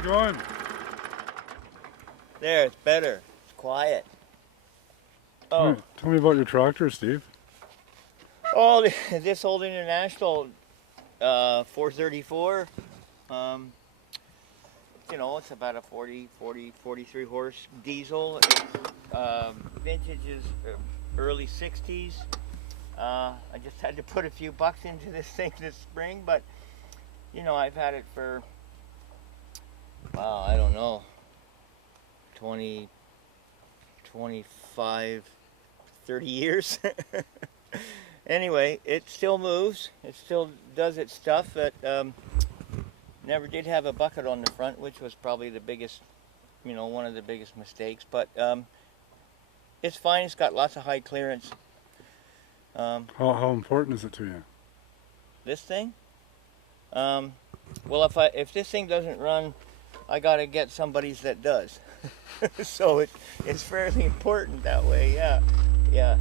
it going? There, it's better. It's quiet. Oh, Tell me about your tractor, Steve. oh, this old International 434. You know, it's about a 43 horse diesel. Vintage is early 60s. I just had to put a few bucks into this thing this spring, but you know, I've had it for, wow, I don't know, 20, 25, 30 years. Anyway, it still moves. It still does its stuff. But never did have a bucket on the front, which was probably the biggest, you know, one of the biggest mistakes. But it's fine. It's got lots of high clearance. How important is it to you? This thing? Well, if this thing doesn't run, I gotta get somebody's that does. So it's fairly important that way. Yeah.